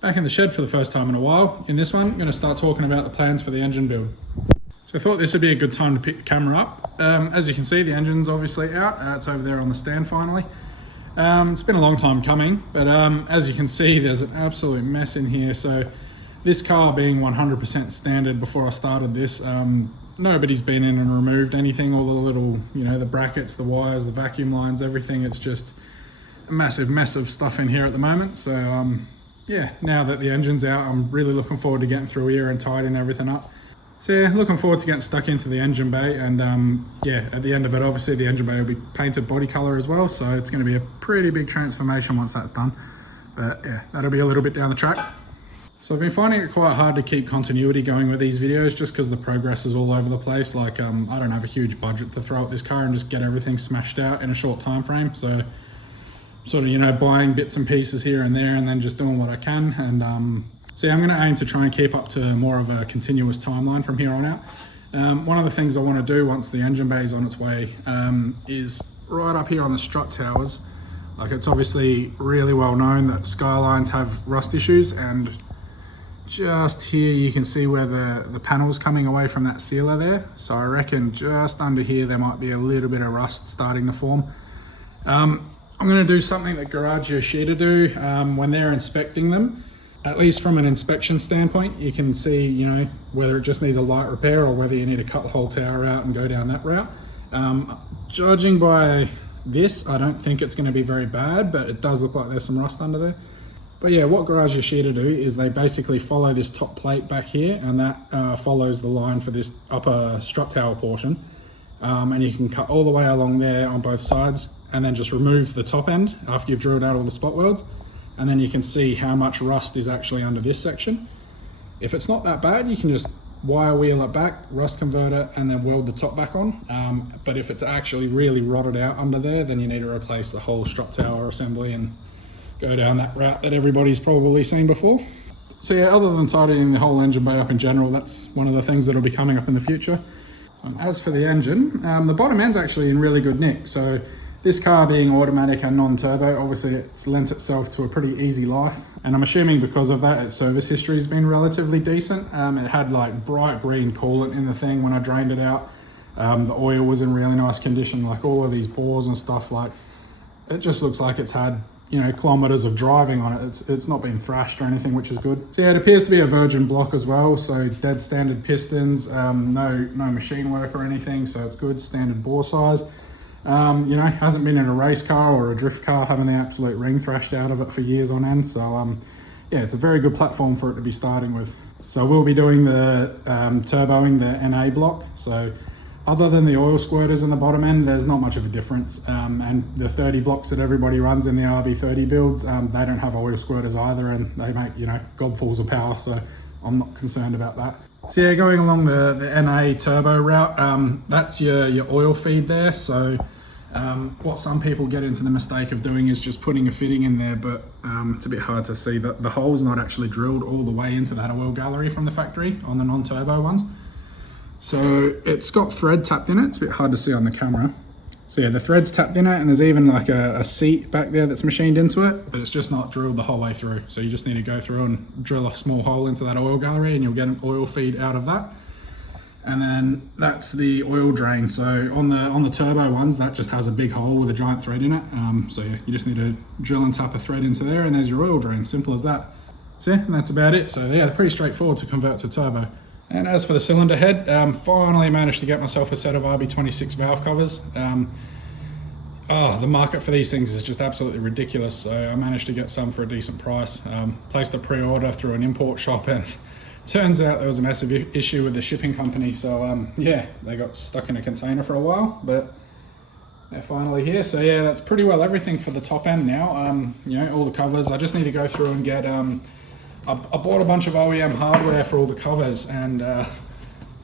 Back in the shed for the first time in a while. In this one, I'm going to start talking about the plans for the engine build. So I thought this would be a good time to pick the camera up. As you can see, the engine's obviously out. It's over there on the stand finally. It's been a long time coming, but as you can see, there's an absolute mess in here. So this car being 100% standard before I started this, nobody's been in and removed anything, all the little, the brackets, the wires, the vacuum lines, everything. It's just a massive mess of stuff in here at the moment. So yeah, now that the engine's out, I'm really looking forward to getting through here and tidying everything up. So yeah, looking forward to getting stuck into the engine bay, and yeah, at the end of it, obviously the engine bay will be painted body color as well, so it's going to be a pretty big transformation once that's done. But yeah, that'll be a little bit down the track. So I've been finding it quite hard to keep continuity going with these videos just because the progress is all over the place. Like I don't have a huge budget to throw at this car and just get everything smashed out in a short time frame. So sort of, buying bits and pieces here and there and then just doing what I can. And so yeah, I'm going to aim to try and keep up to more of a continuous timeline from here on out. One of the things I want to do once the engine bay is on its way is right up here on the strut towers. Like, it's obviously really well known that Skylines have rust issues, and just here you can see where the panel's coming away from that sealer there. So I reckon just under here there might be a little bit of rust starting to form. I'm going to do something that Garage Yoshida do when they're inspecting them. At least from an inspection standpoint, you can see, whether it just needs a light repair or whether you need to cut the whole tower out and go down that route. Judging by this, I don't think it's going to be very bad, but it does look like there's some rust under there. But yeah, what Garage Yoshida do is they basically follow this top plate back here, and that follows the line for this upper strut tower portion. And you can cut all the way along there on both sides, and then just remove the top end after you've drilled out all the spot welds. And then you can see how much rust is actually under this section. If it's not that bad, you can just wire wheel it back, rust convert it, and then weld the top back on. But if it's actually really rotted out under there, then you need to replace the whole strut tower assembly and go down that route that everybody's probably seen before. So yeah, other than tidying the whole engine bay up in general, that's one of the things that'll be coming up in the future. As for the engine, the bottom end's actually in really good nick. So this car being automatic and non-turbo, obviously it's lent itself to a pretty easy life. And I'm assuming because of that, its service history has been relatively decent. It had like bright green coolant in the thing when I drained it out. The oil was in really nice condition, like all of these bores and stuff, like it just looks like it's had, kilometers of driving on it. It's not been thrashed or anything, which is good. So yeah, it appears to be a virgin block as well. So dead standard pistons, no machine work or anything. So it's good, standard bore size. Hasn't been in a race car or a drift car having the absolute ring thrashed out of it for years on end. So yeah, it's a very good platform for it to be starting with. So we'll be doing the turboing the NA block. So other than the oil squirters in the bottom end, there's not much of a difference. And the 30 blocks that everybody runs in the RB30 builds, they don't have oil squirters either, and they make, gobfuls of power. So I'm not concerned about that. So yeah, going along the NA turbo route, that's your oil feed there. So what some people get into the mistake of doing is just putting a fitting in there, but it's a bit hard to see that the hole's not actually drilled all the way into that oil gallery from the factory on the non-turbo ones. So it's got thread tapped in it. It's a bit hard to see on the camera. So yeah, the thread's tapped in it, and there's even like a seat back there that's machined into it, but it's just not drilled the whole way through. So you just need to go through and drill a small hole into that oil gallery, and you'll get an oil feed out of that. And then that's the oil drain. So on the turbo ones, that just has a big hole with a giant thread in it. So yeah, you just need to drill and tap a thread into there, and there's your oil drain. Simple as that. So yeah, and that's about it. So yeah, they're pretty straightforward to convert to turbo. And as for the cylinder head, finally managed to get myself a set of RB26 valve covers. The market for these things is just absolutely ridiculous. So I managed to get some for a decent price. Placed a pre-order through an import shop, and turns out there was a massive issue with the shipping company. So yeah, they got stuck in a container for a while, but they're finally here. So yeah, that's pretty well everything for the top end now. All the covers. I just need to go through and get I bought a bunch of OEM hardware for all the covers, and I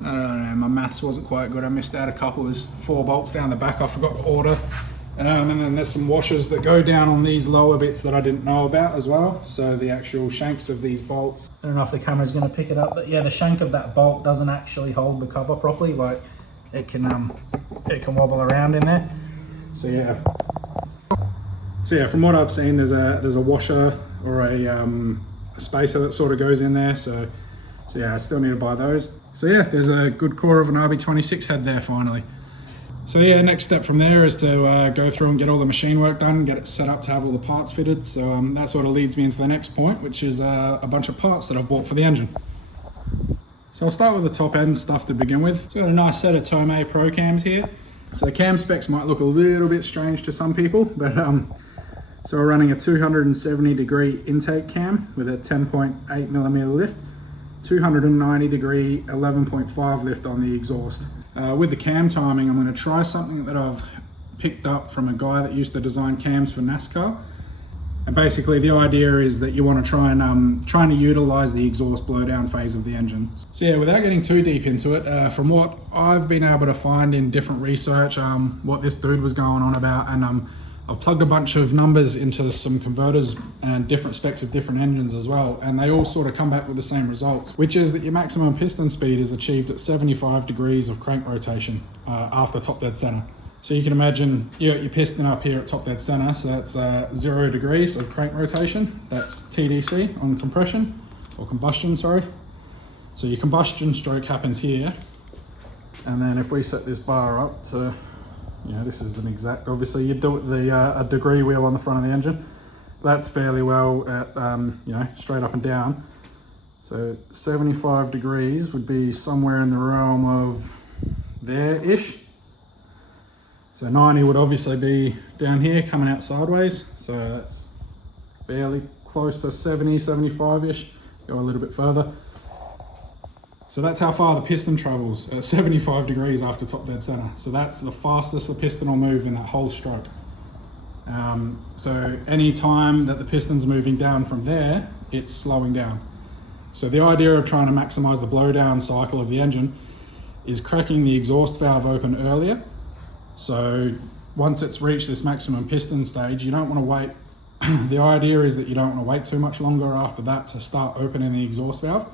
don't know, my maths wasn't quite good. I missed out a couple. There's 4 bolts down the back I forgot to order. And then there's some washers that go down on these lower bits that I didn't know about as well. So the actual shanks of these bolts, I don't know if the camera's going to pick it up, but yeah, the shank of that bolt doesn't actually hold the cover properly. Like it can wobble around in there. So yeah, from what I've seen, there's a washer or a a spacer that sort of goes in there. So yeah, I still need to buy those. So yeah, there's a good core of an RB26 head there finally. So yeah, next step from there is to go through and get all the machine work done, get it set up to have all the parts fitted. So that sort of leads me into the next point, which is a bunch of parts that I've bought for the engine. So I'll start with the top end stuff to begin with. So I've got a nice set of Tomei Pro cams here. So the cam specs might look a little bit strange to some people, but so we're running a 270-degree intake cam with a 10.8mm lift, 290-degree 11.5 lift on the exhaust. With the cam timing, I'm going to try something that I've picked up from a guy that used to design cams for NASCAR. And basically the idea is that you want to try and utilize the exhaust blowdown phase of the engine. So yeah, without getting too deep into it, from what I've been able to find in different research, what this dude was going on about, and I've plugged a bunch of numbers into some converters and different specs of different engines as well, and they all sort of come back with the same results, which is that your maximum piston speed is achieved at 75 degrees of crank rotation after top dead center. So you can imagine you got your piston up here at top dead center, so that's 0 degrees of crank rotation. That's TDC on compression, or combustion, sorry. So your combustion stroke happens here, and then if we set this bar up to, this is an exact, obviously you do it a degree wheel on the front of the engine. That's fairly well at, straight up and down. So 75 degrees would be somewhere in the realm of there-ish. So 90 would obviously be down here coming out sideways. So that's fairly close to 70, 75-ish, go a little bit further. So that's how far the piston travels, at 75 degrees after top dead center. So that's the fastest the piston will move in that whole stroke. So any time that the piston's moving down from there, it's slowing down. So the idea of trying to maximize the blowdown cycle of the engine is cracking the exhaust valve open earlier. So once it's reached this maximum piston stage, you don't want to wait. The idea is that you don't want to wait too much longer after that to start opening the exhaust valve,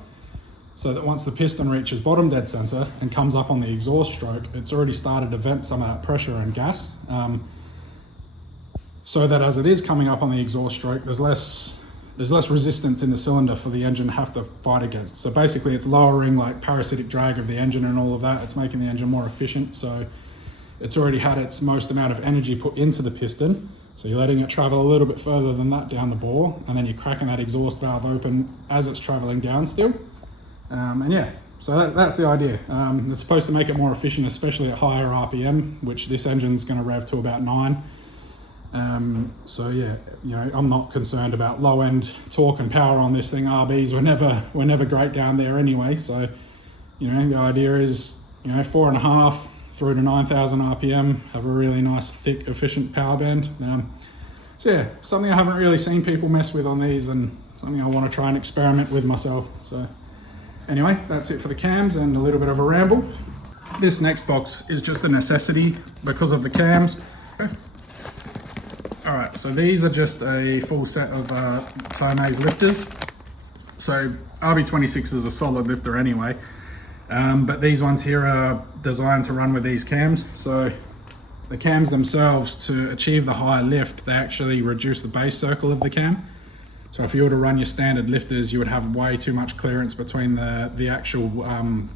so that once the piston reaches bottom dead center and comes up on the exhaust stroke, it's already started to vent some of that pressure and gas, so that as it is coming up on the exhaust stroke, there's less resistance in the cylinder for the engine to have to fight against. So basically it's lowering like parasitic drag of the engine and all of that. It's making the engine more efficient. So it's already had its most amount of energy put into the piston. So you're letting it travel a little bit further than that down the bore, and then you're cracking that exhaust valve open as it's traveling down still. And yeah, so that's the idea. It's supposed to make it more efficient, especially at higher RPM, which this engine's going to rev to about 9. So yeah, I'm not concerned about low end torque and power on this thing. RBs were never great down there anyway. So, the idea is, 4.5 through to 9,000 RPM, have a really nice, thick, efficient power band. So yeah, something I haven't really seen people mess with on these, and something I want to try and experiment with myself. So anyway, that's it for the cams and a little bit of a ramble. This next box is just a necessity because of the cams. All right, so these are just a full set of Tomei's lifters. So RB26 is a solid lifter anyway. But these ones here are designed to run with these cams. So the cams themselves, to achieve the high lift, they actually reduce the base circle of the cam. So if you were to run your standard lifters, you would have way too much clearance between the actual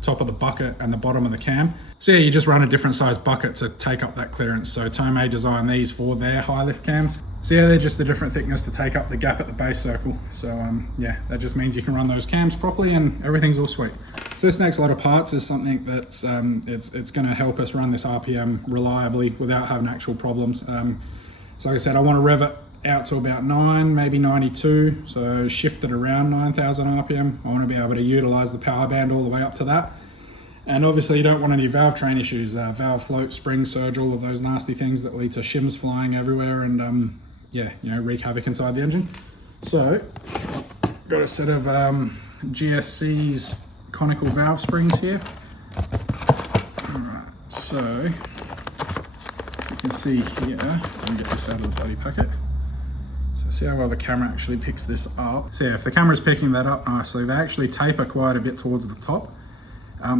top of the bucket and the bottom of the cam. So yeah, you just run a different size bucket to take up that clearance. So Tomei designed these for their high lift cams. So yeah, they're just a different thickness to take up the gap at the base circle. So yeah, that just means you can run those cams properly and everything's all sweet. So this next lot of parts is something that's it's going to help us run this RPM reliably without having actual problems. So like I said, I want to rev it out to about 9, maybe 92, so shift it around 9,000 RPM. I want to be able to utilize the power band all the way up to that. And obviously you don't want any valve train issues, valve float, spring surge, all of those nasty things that lead to shims flying everywhere and wreak havoc inside the engine. So got a set of GSC's conical valve springs here. All right, so you can see here, let me get this out of the bloody packet. See how well the camera actually picks this up. So yeah, if the camera's picking that up nicely, they actually taper quite a bit towards the top.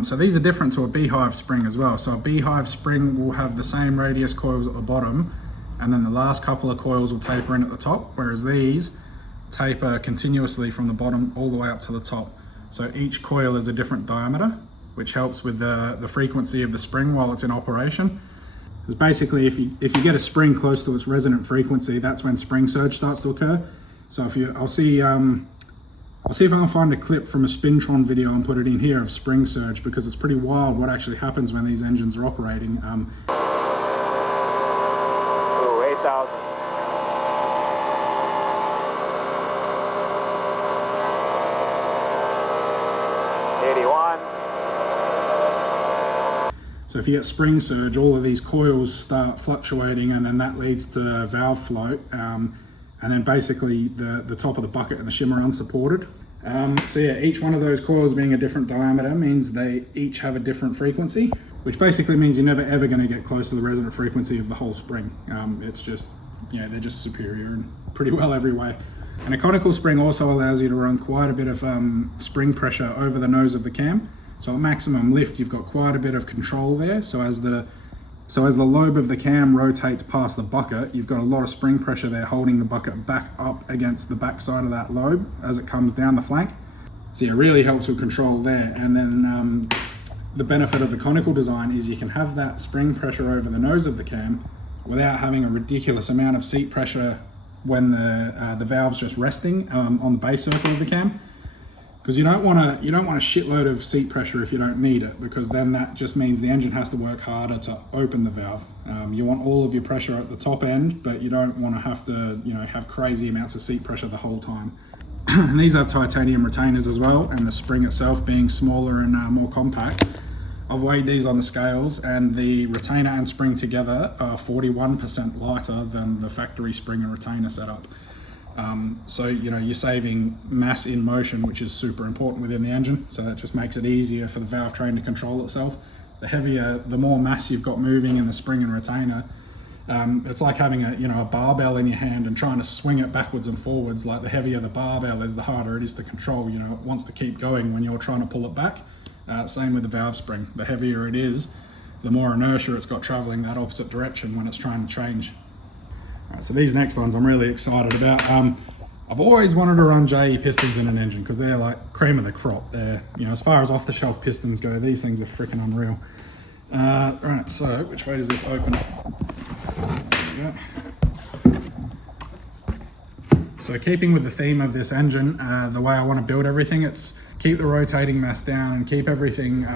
So these are different to a beehive spring as well. So a beehive spring will have the same radius coils at the bottom, and then the last couple of coils will taper in at the top, whereas these taper continuously from the bottom all the way up to the top. So each coil is a different diameter, which helps with the frequency of the spring while it's in operation. Because basically if you get a spring close to its resonant frequency, that's when spring surge starts to occur. So I'll see if I can find a clip from a Spintron video and put it in here of spring surge, because it's pretty wild what actually happens when these engines are operating. 8,000. So if you get spring surge, all of these coils start fluctuating, and then that leads to valve float, and then basically the top of the bucket and the shim are unsupported. So yeah, each one of those coils being a different diameter means they each have a different frequency, which basically means you're never ever going to get close to the resonant frequency of the whole spring. It's just, they're just superior in pretty well every way. And a conical spring also allows you to run quite a bit of spring pressure over the nose of the cam. So at maximum lift, you've got quite a bit of control there. So as the lobe of the cam rotates past the bucket, you've got a lot of spring pressure there holding the bucket back up against the back side of that lobe as it comes down the flank. So yeah, it really helps with control there. And then the benefit of the conical design is you can have that spring pressure over the nose of the cam without having a ridiculous amount of seat pressure when the valve's just resting on the base circle of the cam. Because you don't want a shitload of seat pressure if you don't need it, because then that just means the engine has to work harder to open the valve. You want all of your pressure at the top end, but you don't want to have to have crazy amounts of seat pressure the whole time. And these have titanium retainers as well, and the spring itself being smaller and more compact. I've weighed these on the scales, and the retainer and spring together are 41% lighter than the factory spring and retainer setup. So you're saving mass in motion, which is super important within the engine. So that just makes it easier for the valve train to control itself. The more mass you've got moving in the spring and retainer, it's like having a barbell in your hand and trying to swing it backwards and forwards. Like, the heavier the barbell is, the harder it is to control. It wants to keep going when you're trying to pull it back. Same with the valve spring. The heavier it is, the more inertia it's got traveling that opposite direction when it's trying to change. Right, so these next ones I'm really excited about. I've always wanted to run JE pistons in an engine because they're like cream of the crop. They're, as far as off-the-shelf pistons go, these things are freaking unreal. Right, so which way does this open? There we go. So keeping with the theme of this engine, the way I want to build everything, it's keep the rotating mass down and keep everything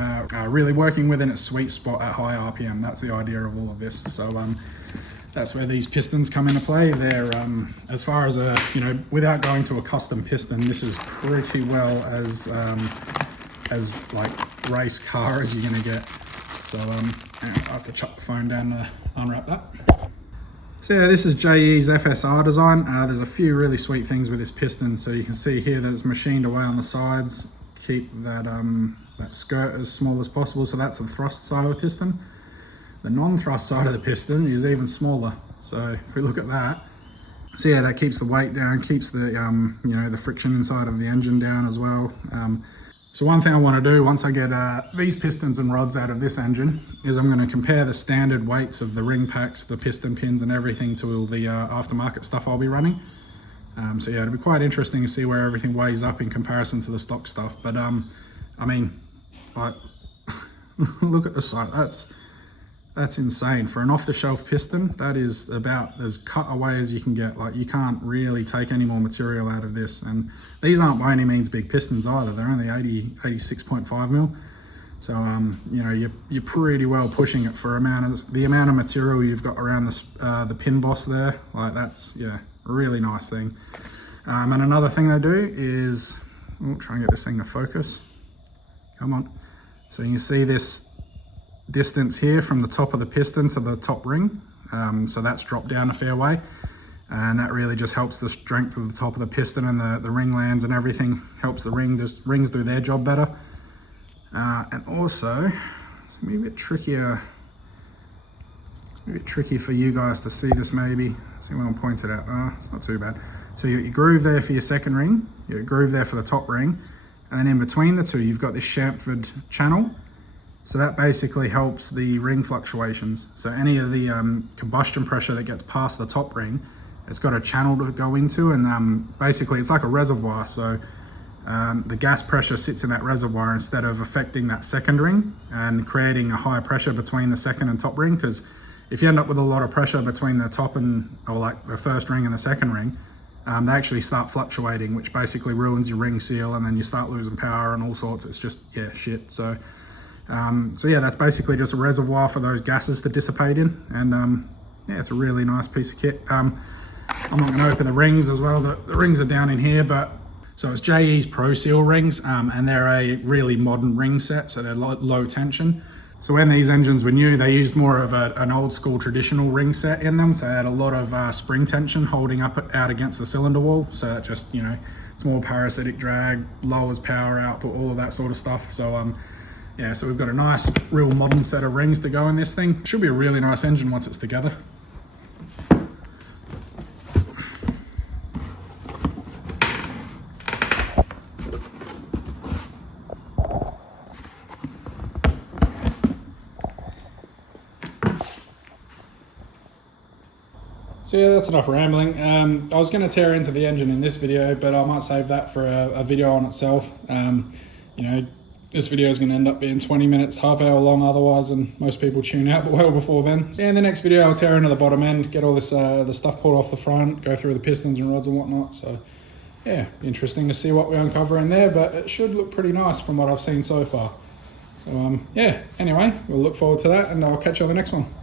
really working within its sweet spot at high RPM. That's the idea of all of this. So that's where these pistons come into play. They're as far as without going to a custom piston, this is pretty well as like race car as you're gonna get. So I have to chuck the phone down to unwrap that. So yeah, this is JE's FSR design. There's a few really sweet things with this piston. So you can see here that it's machined away on the sides. Keep that that skirt as small as possible. So that's the thrust side of the piston. The non-thrust side of the piston is even smaller. So if we look at that, so yeah, that keeps the weight down, keeps the the friction inside of the engine down as well. So one thing I want to do once I get these pistons and rods out of this engine is I'm going to compare the standard weights of the ring packs, the piston pins and everything to all the aftermarket stuff I'll be running. So yeah, it'll be quite interesting to see where everything weighs up in comparison to the stock stuff. But I mean, like, look at the size. That's insane. For an off-the-shelf piston, that is about as cut away as you can get. Like, you can't really take any more material out of this. And these aren't by any means big pistons either. They're only 86.5 mil. So you're pretty well pushing it for the amount of material you've got around the pin boss there. Like, that's, yeah, a really nice thing. And another thing they do is, try and get this thing to focus. Come on. So you can see this distance here from the top of the piston to the top ring. So that's dropped down a fair way. And that really just helps the strength of the top of the piston and the ring lands and everything. Helps the rings do their job better. And also, it's maybe a bit trickier. A bit tricky for you guys to see this maybe. See when I'll point it out. It's not too bad. So you groove there for your second ring, you groove there for the top ring, and then in between the two, you've got this chamfered channel. So that basically helps the ring fluctuations. So any of the combustion pressure that gets past the top ring it's got a channel to go into, and basically it's like a reservoir. So the gas pressure sits in that reservoir instead of affecting that second ring and creating a high pressure between the second and top ring. Because if you end up with a lot of pressure between the top or like the first ring and the second ring, they actually start fluctuating, which basically ruins your ring seal, and then you start losing power and all sorts. It's just, yeah, shit. So yeah, that's basically just a reservoir for those gases to dissipate in, and yeah, it's a really nice piece of kit. I'm not going to open the rings as well. The rings are down in here, but so it's JE's Pro Seal rings, and they're a really modern ring set, so they're low tension. So when these engines were new, they used more of an old school traditional ring set in them, so they had a lot of spring tension holding out against the cylinder wall. So that just, you know, it's more parasitic drag, lowers power output, all of that sort of stuff. So yeah, so we've got a nice, real modern set of rings to go in this thing. Should be a really nice engine once it's together. So yeah, that's enough rambling. I was going to tear into the engine in this video, but I might save that for a video on itself. You know, this video is going to end up being 20 minutes, half hour long otherwise, and most people tune out well before then. So yeah, in the next video I'll tear into the bottom end, get all this the stuff pulled off the front, go through the pistons and rods and whatnot. So yeah, interesting to see what we uncover in there, but it should look pretty nice from what I've seen so far. So yeah, anyway, we'll look forward to that, and I'll catch you on the next one.